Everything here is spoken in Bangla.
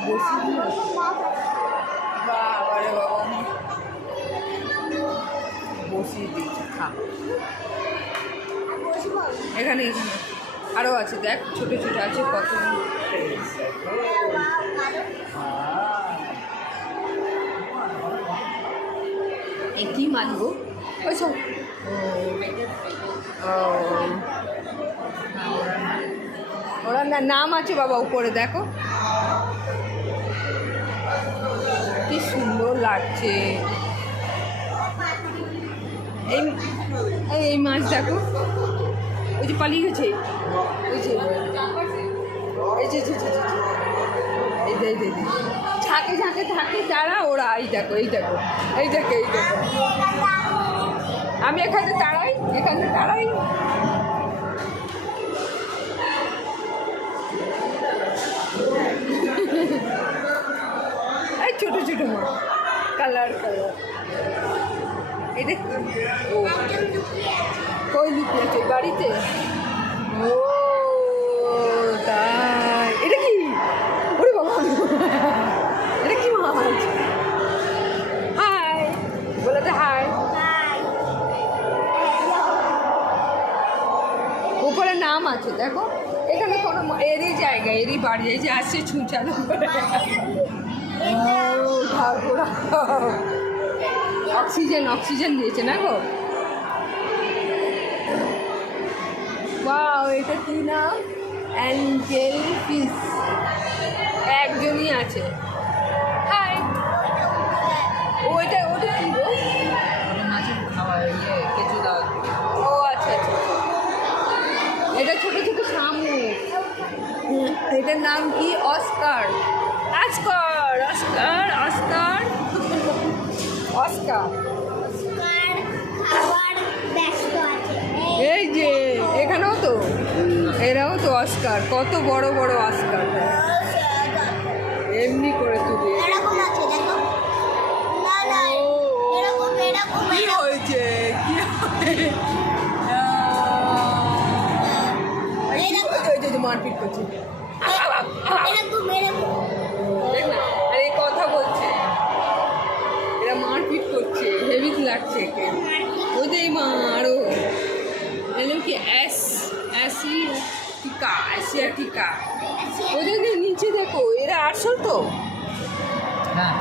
বসি বাবারে বাবা বসিয়ে দিয়েছে খা এখানে এখানে আরও আছে দেখ ছোটো ছোটো আছে কত কি মানবো ওই সব ওরা নাম আছে বাবা উপরে দেখো কি সুন্দর লাগছে এই এই মাছ দেখো ওই যে পালিয়ে গেছে ওই যে এই যে এই যে ঝাঁকে ঝাঁকে থাকে যারা ওরা এই দেখো এই দেখো এই দেখো এই দেখো আমি এখানে দাঁড়াই এই ছোটো ছোটো মাছ কালার এটা ও কই লুকিয়েছে বাড়িতে ও তাই এটা কি ওরে বাবা এটা কি মাছ হাই বলে তো হাই উপরে নাম আছে দেখো এখানে কোনো এরই জায়গা এরই বাড়ি এই যে আসছে ছুঁচানো অক্সিজেন দিয়েছে না গো বাহ এটা কি নাম অ্যাঞ্জেল ফিশ একজনই আছে হাই ওইটা কি গো মাছের খাওয়া ও আচ্ছা এটা ছোটো ছোটো শামুক এটার নাম কি Oscar Oscar Oscar Oscar Oscar এই যে এখানেও তো এরাও তো অস্কার কত বড় বড় অস্কার এমনি করে তুলে কি হয়েছে কি মারপিট করছে আরে কথা বলছে এরা মারপিট করছে হেভি লাগছে একে ওই যে আরো এলো কি অ্যাসিয়াটিকা ওদের নিচে দেখো এরা আসল তো হ্যাঁ